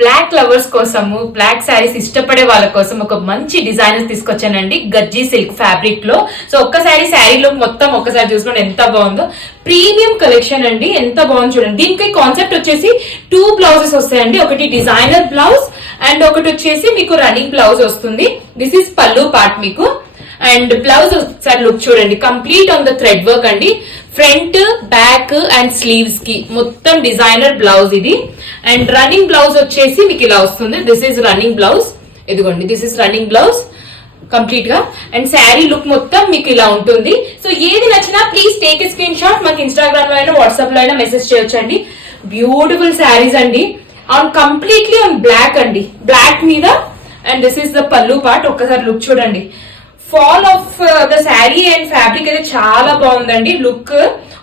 Black lovers కోసము, black saris ఇష్టపడే వాళ్ళ కోసం ఒక మంచి డిజైనర్ తీసుకొచ్చానండి గజ్జీ సిల్క్ ఫ్యాబ్రిక్ లో. సో ఒక్కసారి శారీలో మొత్తం ఒక్కసారి చూసుకోండి ఎంత బాగుందో. ప్రీమియం కలెక్షన్ అండి, ఎంత బాగుంది చూడండి. దీనికి కాన్సెప్ట్ వచ్చేసి 2 బ్లౌజెస్ వస్తాయండి. ఒకటి డిజైనర్ బ్లౌజ్ అండ్ ఒకటి వచ్చేసి మీకు రన్నింగ్ బ్లౌజ్ వస్తుంది. దిస్ ఇస్ పల్లు పార్ట్ మీకు. అండ్ బ్లౌజ్ ఒకసారి లుక్ చూడండి, complete on the thread work అండి. ఫ్రంట్, బ్యాక్ అండ్ స్లీవ్స్ కి మొత్తం డిజైనర్ బ్లౌజ్ ఇది. అండ్ రన్నింగ్ బ్లౌజ్ వచ్చేసి మీకు ఇలా వస్తుంది. దిస్ ఈస్ రన్నింగ్ బ్లౌజ్, ఇదిగోండి this is running blouse complete గా. అండ్ శారీ లుక్ మొత్తం మీకు ఇలా ఉంటుంది. సో ఏది నచ్చినా please take a screenshot, మాకు ఇన్స్టాగ్రామ్ లో అయినా వాట్సాప్ లో అయినా మెసేజ్ చేయొచ్చండి. బ్యూటిఫుల్ శారీస్ అండి, ఆన్ కంప్లీట్లీ ఆన్ బ్లాక్ అండి, బ్లాక్ మీద. అండ్ దిస్ ఈస్ ద పల్లు పార్ట్. ఒక్కసారి లుక్ చూడండి, fall of the sari and fabric అయితే చాలా బాగుందండి లుక్.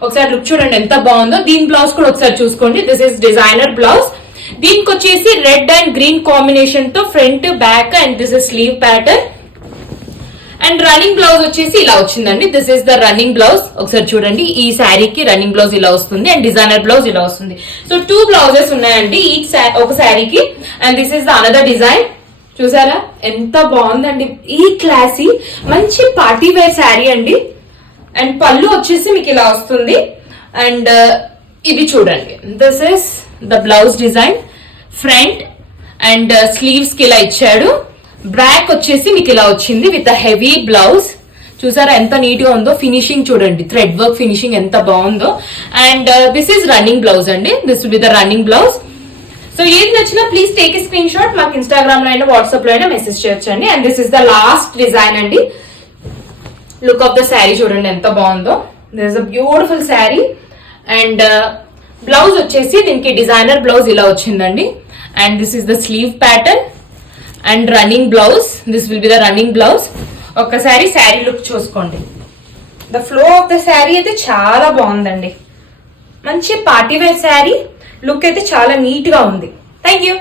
ఒకసారి లుక్ చూడండి ఎంత బాగుందో. దీని బ్లౌజ్ కూడా ఒకసారి చూసుకోండి, దిస్ ఇస్ డిజైనర్ బ్లౌజ్. దీనికి వచ్చేసి రెడ్ అండ్ గ్రీన్ కాంబినేషన్ తో front, back and this is slew pattern. And running blouse వచ్చేసి ఇలా వచ్చిందండి, this is the running blouse. ఒకసారి చూడండి, ఈ శారీకి రన్నింగ్ బ్లౌజ్ ఇలా వస్తుంది అండ్ డిజైనర్ బ్లౌజ్ ఇలా వస్తుంది. సో 2 బ్లౌజెస్ ఉన్నాయండి ఈచ్ ఒక శారీకి. And this is the another design. చూసారా ఎంత బాగుందండి, ఈ క్లాసీ మంచి పార్టీ వేర్ శారీ అండి. అండ్ పళ్ళు వచ్చేసి మీకు ఇలా వస్తుంది. అండ్ ఇది చూడండి, this is the blouse design. Front and sleeves కి ఇలా ఇచ్చాడు. బ్యాక్ వచ్చేసి మీకు ఇలా వచ్చింది విత్ హెవీ బ్లౌజ్. చూసారా ఎంత నీట్ గా ఉందో, ఫినిషింగ్ చూడండి, థ్రెడ్ వర్క్ ఫినిషింగ్ ఎంత బాగుందో. And this is running blouse అండి, this with the running blouse. So ఏది నచ్చినా please take a screenshot, మాకు ఇన్స్టాగ్రామ్ లో అయినా వాట్సాప్ లో అయినా మెసేజ్ చేయొచ్చండి. And this is the last design అండి. లుక్ ఆఫ్ ద శారీ చూడండి ఎంత బాగుందో. This is a beautiful sari. And blouse వచ్చేసి దీనికి డిజైనర్ బ్లౌజ్ ఇలా వచ్చిందండి. And this is the sleeve pattern and running blouse. This will be the running blouse. ఒక్కసారి sari look చూసుకోండి, the flow of the sari అయితే చాలా బాగుందండి. మంచి పార్టీ వేర్ శారీ, లుక్ అయితే చాలా నీట్ గా ఉంది. Thank you.